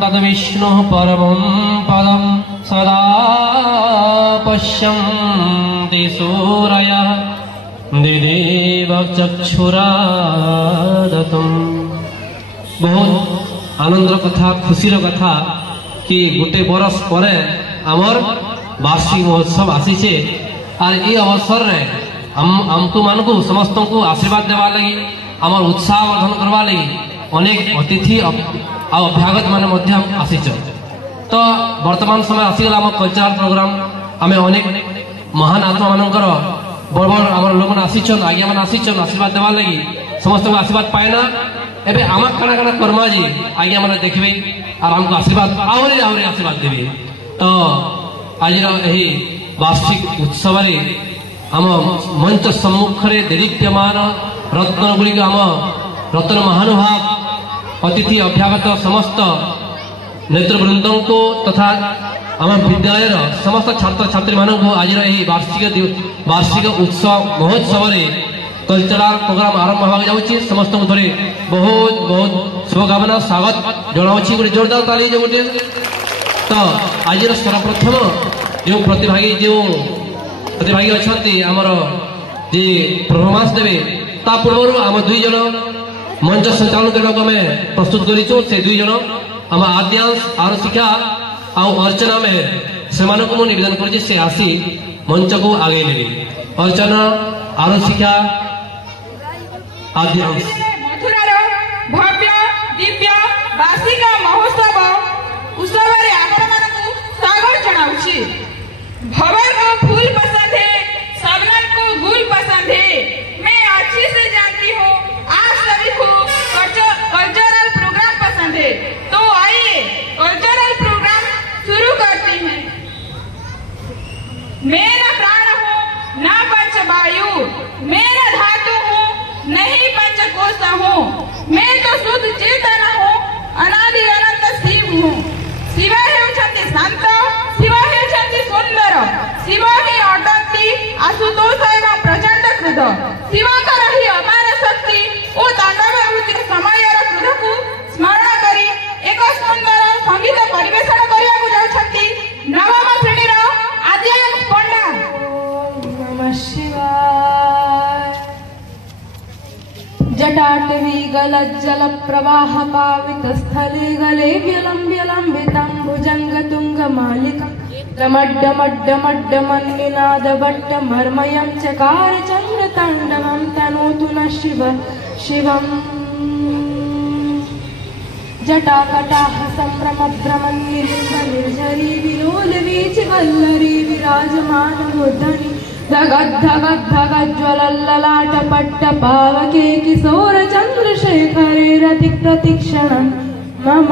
तद्विष्णुः परमं पदं सदा पश्यन्ति सूरयः दिदेव चक्षुरादतम्। बहुत आनंद कथा खुशी कथा कि गोटे बरस पर आमर वार्षिक महोत्सव आसीचे और ये अवसर रे आमको मानकु समस्त को आशीर्वाद देवा लगी आमर उत्साह वर्धन करवा लगी अनेक अतिथि अभ्यागत माने मध्यम आसीच। तो वर्तमान समय आसीगला आम कल्चरल प्रोग्राम आम अनेक महान आत्मा मानकर बड़ बड़ आम लोक आसीचन आज्ञा मान आसीचन आशीर्वाद देवा लगी समस्त को आशीर्वाद पाएना एबे आम काना काना कर्मा जी आज्ञा मैंने देखिए और हमको आशीर्वाद आहरी आहरी आशीर्वाद देवे। तो आज वार्षिक उत्सव आम मंच सम्मुख में दीप्यमान रत्न गुड़िक आम रत्न महानुभाव अतिथि अभ्यागत समस्त नेतृवृंद को तथा आम विद्यालय समस्त छात्र छात्री मानक आज वार्षिक उत्सव महोत्सव कल्चरल प्रोग्राम आरंभ होगा जाऊँगी समस्त थोड़े बहुत बहुत शुभकामना स्वागत जनावि गोटे जोरदार ताली जो गोटे। तो आज सर्वप्रथम जो प्रतिभागी अच्छा आमर जे परफॉर्मेंस देवे ता पूर्व आम दुई जन मंच संचालन करने को आम प्रस्तुत करूँ से दुई जन आम आद्यांश आर शिक्षा अर्चना में से निवेदन कर आसी मंच को आगे ने अर्चना आर शिक्षा आद्यांश मथुरार भव्य दिव्य वार्षिक महोत्सव उत्सव रे आपको स्वागत जनाऊँगी। भवन को फूल पसंद है, सबनन को गुल पसंद है। मैं अच्छे से जानती हूँ आप सभी को कल्चरल प्रोग्राम पसंद है। तो आइए कल्चरल प्रोग्राम शुरू करते हैं। मेरा प्राण हूँ न पंच वायु, मेरा धातु हूँ नहीं पंचकोश हूँ। मैं तो शुद्ध चेतन हूँ, अनादि अनंत शिव हूँ। शिव हेउछन्ति शांत, शिव हेउछन्ति सुंदर, शिव ही अटंती आशुतोष एवं प्रचंड क्रोध। शिवकर ही अपार शक्ति ओ तांडव हेउछि समयर क्रोध को स्मरण करी एक सुंदर संगीत परिवेषण करिया को जाउछन्ति नवम श्रेणीर आद्यांश पंडा। नमः शिवाय। जटाटवी गलज्जल प्रवाह पावित स्थले गले व्यलंबितं भुजंग तुंग मालिका डमड्डमड्डमड्डमन्निनाद भट्ट मर्मयं चकार चंद्र तांडवं तनोतु न शिव शिवम्। जटाकटाह संभ्रम भ्रमन् निर्झरी विलोल वीच वल्लरी विराजमान गोधनी धगद धगद धगद ज्वलल्ललाट पट्ट पावके किशोर चंद्रशेखरे रतिक प्रतीक्षणं मम।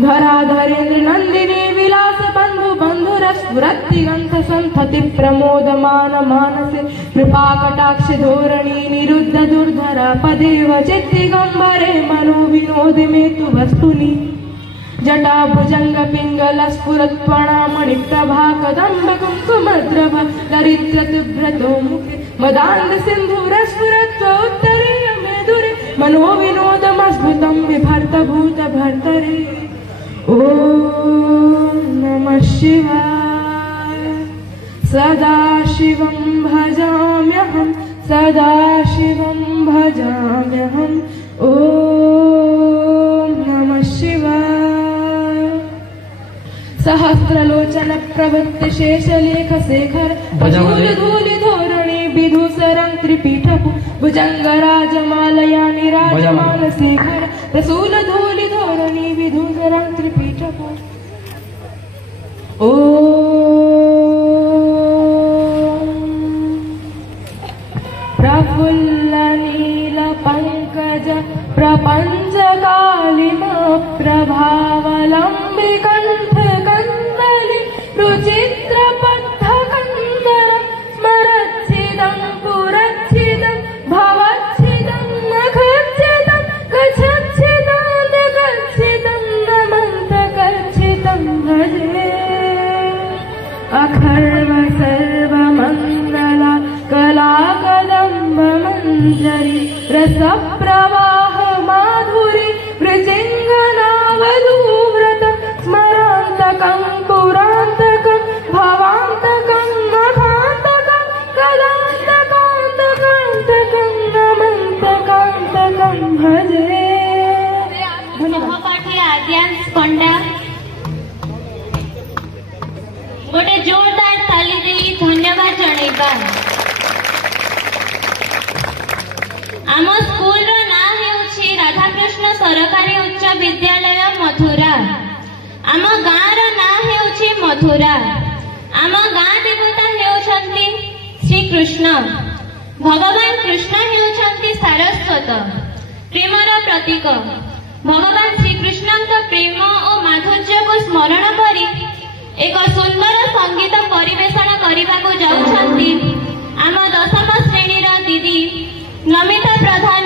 धराधरेन्द्र नंदिनी विलास बंधु बंधुर स्फुरत्तिगंथ संतति प्रमोदमान मानसे कृपा कटाक्ष धोरणी निरुद्ध दुर्धरा पदेव चित्तिगंबरे मनो विनोद में तु वस्तुनि। जटा भुजंग पिंगल स्फुरत्पणामणि प्रभा कदम्ब कुंकुमद्रव दरिद्र तुभ्रतो मुखे मदान्ध सिंधुर स्फुरत्व उत्तरीय मेदुरे मनो विनोदमद्भुतं विभर्त भूत भर्तरे। ओम नमः शिवाय। सदा शिवं भजाम्यहं, सदा शिवं भजाम्यहं। ओम नमः शिवाय। सहस्रलोचन प्रवृत्ति शेषलेख शेखर धूलि धोरणी विधुसरं त्रिपीठपु भुजंग राजमालया निराजमान शेखर रसूल धूलि धोरणी विधुसरं त्रिपीठपु। प्रफुल्ल नील पंकज प्रपंच कालिमा प्रभावलंबि कंठ कंदलि रुचित्र पथ कंदर स्मरच्छिदं पुरच्छिदं भवच्छिदं नखच्छिदं गच्छच्छिदं गच्छिदं नमन्तकच्छिदं भजे। अखर्व सर्वमङ्गला कला कदम्ब मञ्जरी रस प्रवाह माधुरी वृजिं पंडा गोटे जोरदार ताली दे धन्यवाद जनइबा। आम स्कूल रो ना हेउछि राधाकृष्ण सरकारी उच्च विद्यालय मथुरा। आम गाँ रो ना हेउछि मथुरा। आम गाँ देवता हेउछन्ति श्री कृष्ण। भगवान कृष्ण हेउछन्ति सारस्वत प्रेमर प्रतीक। भगवान श्री कृष्ण प्रेम और माधुर्य को स्मरण करी एक सुंदर संगीत परिवेषण करने जाउछन्ति आम 10म श्रेणी दीदी नमिता प्रधान